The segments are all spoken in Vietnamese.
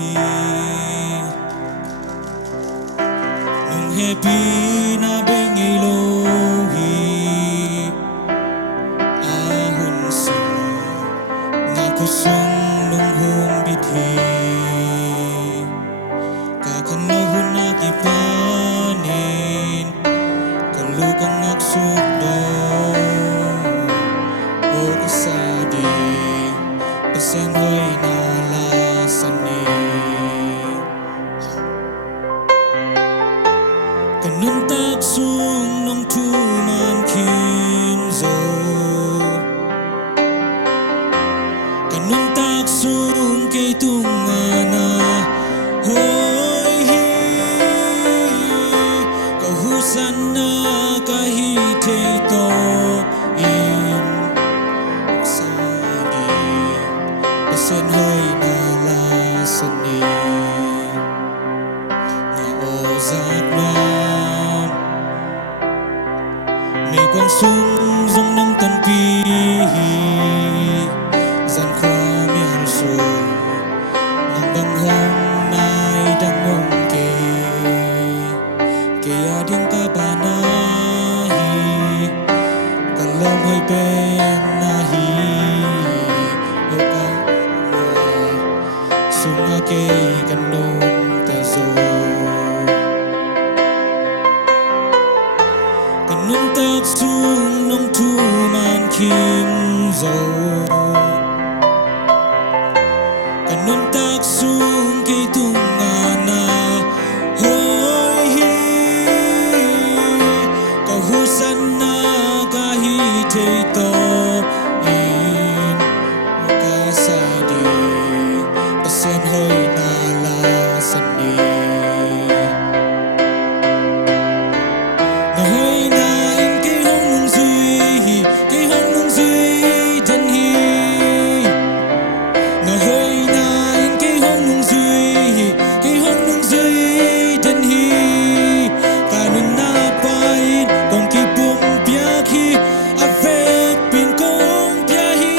hi nung happy na bengi lo hi ahun sim nga kusung nung hum bit hi kakanohun na kipanin kalukang aksukdo o kasadi pasen hoy na lasani kanun tak sung nong tu man kim zo kanun tak sung kay tungana hoy hi kahusan na kahitay to in sagi pasen hoy na lasani na ozak nam may quang sung dòng nâng tân pi gian khoa mi hal sung nang bang hong nai dang mong ke ading ka banahi kalom hoy pen nahi o ka sunga ke kanong tazo kanun tak sung nong tu man kim zo kanun tak sung kay tungana hoy hi kahusan na kahitay to in makasadi pasen hoy na lasani na hoy na in kay hong nung duy kay hong nung duy dan hi na hoy na in kay hong nung duy kay hong nung duy dan hi kanun na pain kong kipum piak hi afek pin kong pia hi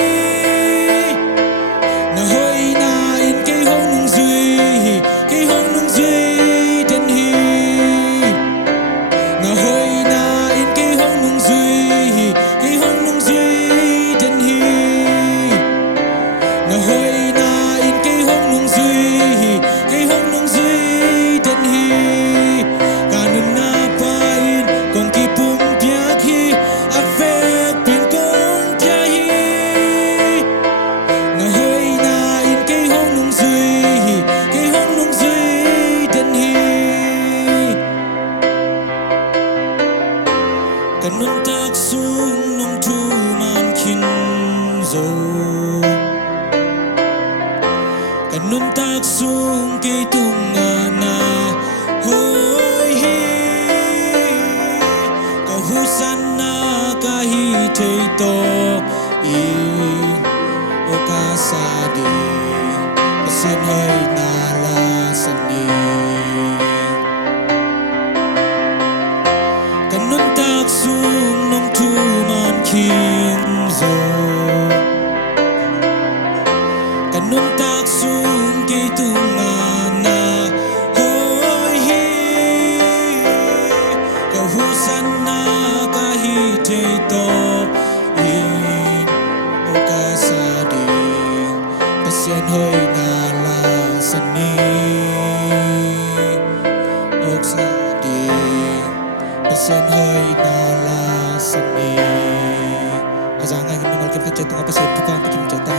na hoy na in kay hong nung duy kay hong nung duy dan hi na hoy na in kay hong nung duy kay hong nung duy dan hi na hoy na in kay hong nung duy kay hong nung duy dan hi kanun na pain kong kipum piak hi afek pin kong pia hi na hoy na in kay hong nung duy kay hong nung duy dan hi kanun tak sung nong tu man kin zo kanun tak sung kay tungana hoy hi kahusan na kahitay to in o kasadi pasen hoy na lasani kanun tak sung nong tu man kim zo kanun tak sung kay tungana hoy hi kahusan na kahitay to in o kasadi pasen hoy na lasani ok sadi pasen hoy na lasani azang ngay mình ngồi kiếm khách chơi tung apa sih tukang bikin cerita